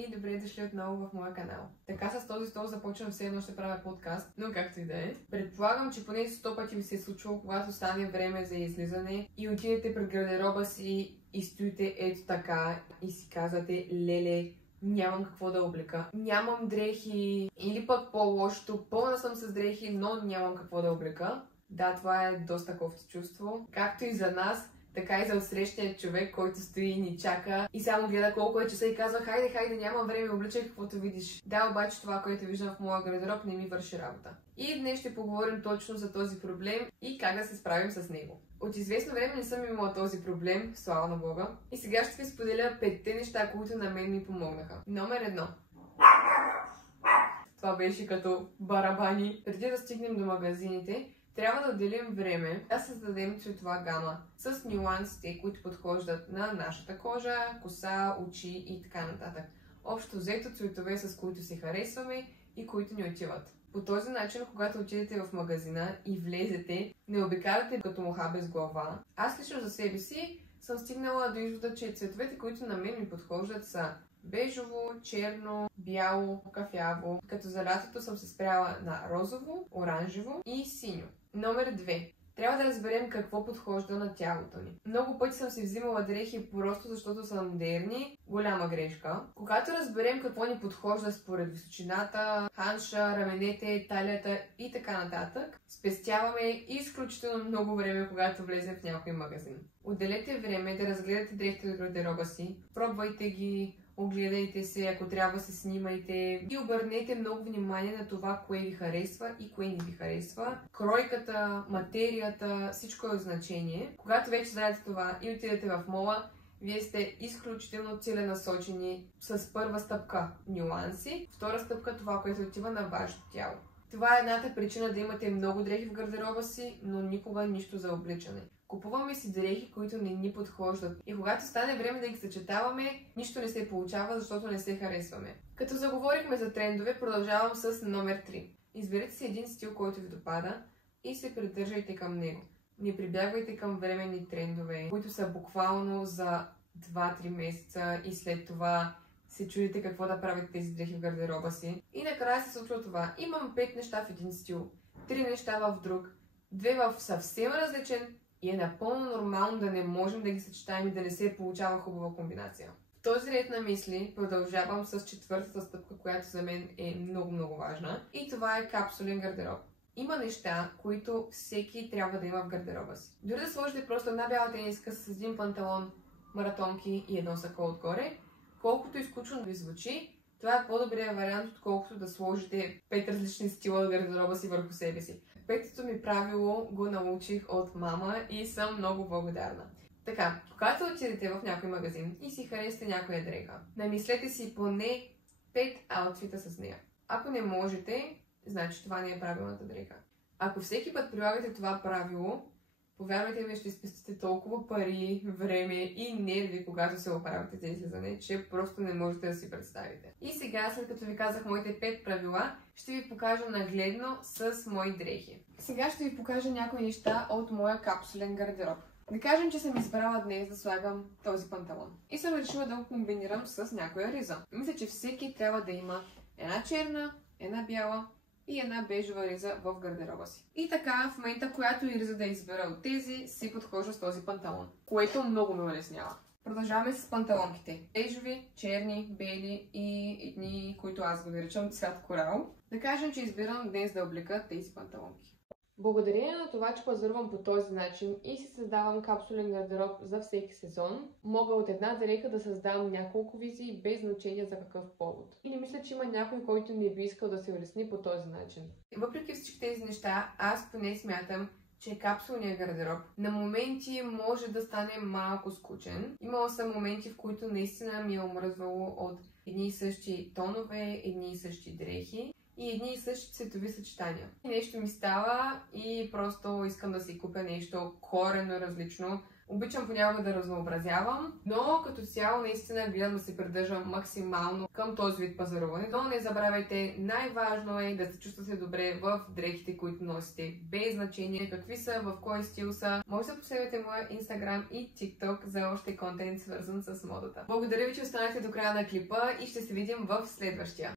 и добре дошли отново в моя канал. Така с този стол започвам все едно ще правя подкаст, но както и да е. Предполагам, че поне 100 пъти ви се е случвало, когато стане време за излизане и отидете пред гардероба си и стоите ето така и си казвате: леле, нямам какво да облека, нямам дрехи, или пък по-лошото, пълна съм с дрехи, но нямам какво да облека. Да, това е доста кофти чувство, както и за нас, така и за отсрещния човек, който стои и ни чака и само гледа колко е часа и казва: хайде, нямам време, обличай каквото видиш. Да, обаче това, което виждам в моя гардероб, не ми върши работа. И днес ще поговорим точно за този проблем и как да се справим с него. От известно време не съм имала този проблем, слава на Бога. И сега ще ви споделя 5 неща, които на мен ми помогнаха. Номер 1. Това беше като барабани. Преди да стигнем до магазините, трябва да отделим време да създадем цветова гама с нюансите, които подхождат на нашата кожа, коса, очи и така нататък. Общо взето цветове, с които се харесваме и които ни отиват. По този начин, когато отидете в магазина и влезете, не обикаляте като муха без глава. Аз лично за себе си съм стигнала до извода, че цветовете, които на мен ми подхождат, са бежово, черно, бяло, кафяво, като за лятото съм се спряла на розово, оранжево и синьо. Номер 2. Трябва да разберем какво подхожда на тялото ни. Много пъти съм си взимала дрехи просто защото са модерни. Голяма грешка. Когато разберем какво ни подхожда според височината, ханша, раменете, талията и така нататък, спестяваме изключително много време, когато влезем в някой магазин. Отделете време да разгледате дрехите от гардероба си, пробвайте ги, огледайте се, ако трябва се снимайте и обърнете много внимание на това, кое ви харесва и кое не ви харесва. Кройката, материята, всичко е от значение. Когато вече знаете това и отидете в мола, вие сте изключително целенасочени с първа стъпка нюанси, втора стъпка това, което отива на вашето тяло. Това е едната причина да имате много дрехи в гардероба си, но никога нищо за обличане. Купуваме си дрехи, които не ни подхождат. И когато стане време да ги съчетаваме, нищо не се получава, защото не се харесваме. Като заговорихме за трендове, продължавам с номер 3. Изберете си един стил, който ви допада и се придържайте към него. Не прибягвайте към временни трендове, които са буквално за 2-3 месеца и след това се чудите какво да правите тези дрехи в гардероба си. И накрая се случва това. Имам 5 неща в един стил, 3 неща в друг, 2 в съвсем различен и е напълно нормално да не можем да ги съчетаем и да не се получава хубава комбинация. В този ред на мисли продължавам с четвъртата стъпка, която за мен е много важна. И това е капсулен гардероб. Има неща, които всеки трябва да има в гардероба си. Дори да сложите просто една бяла тениска с един панталон, маратонки и едно сако отгоре, колкото изкучно ви звучи, това е по-добрият вариант, отколкото да сложите 5 различни стила в гардероба си върху себе си. Петото ми правило го научих от мама и съм много благодарна. Така, когато отидете в някой магазин и си харесате някоя дреха, намислете си поне 5 аутфита с нея. Ако не можете, значи това не е правилната дреха. Ако всеки път прилагате това правило, повярвайте ми, ще спестите толкова пари, време и нерви, когато се оправите за излизане, че просто не можете да си представите. И сега, след като ви казах моите 5 правила, ще ви покажа нагледно с мои дрехи. Сега ще ви покажа някои неща от моя капсулен гардероб. Да кажем, че съм избрала днес да слагам този панталон. И съм решила да го комбинирам с някоя риза. Мисля, че всеки трябва да има една черна, една бяла и една бежова риза в гардероба си. И така, в момента, която и риза да избера от тези, си подхожда с този панталон, което много ме улеснява. Продължаваме с панталонките. Бежови, черни, бели и едни, които аз го наричам цвят корал. Да кажем, че избирам днес да облека тези панталонки. Благодарение на това, че пазарувам по този начин и си създавам капсулен гардероб за всеки сезон, мога от една дреха да създам няколко визии без значение за какъв повод. И не мисля, че има някой, който не би искал да се улесни по този начин. Въпреки всички тези неща, аз поне смятам, че капсулният гардероб на моменти може да стане малко скучен. Имала съм моменти, в които наистина ми е омръзвало от едни и същи тонове, едни и същи дрехи и едни и същи цветови съчетания. Нещо ми става и просто искам да си купя нещо коренно различно Обичам понякога да разнообразявам, но като цяло наистина гледам да се придържам максимално към този вид пазаруване. Но не забравяйте, най-важно е да се чувствате добре в дрехите, които носите. Без значение какви са, в кой стил са. Може да последвате моя Instagram и TikTok за още контент, свързан с модата. Благодаря ви, че останахте до края на клипа и ще се видим в следващия.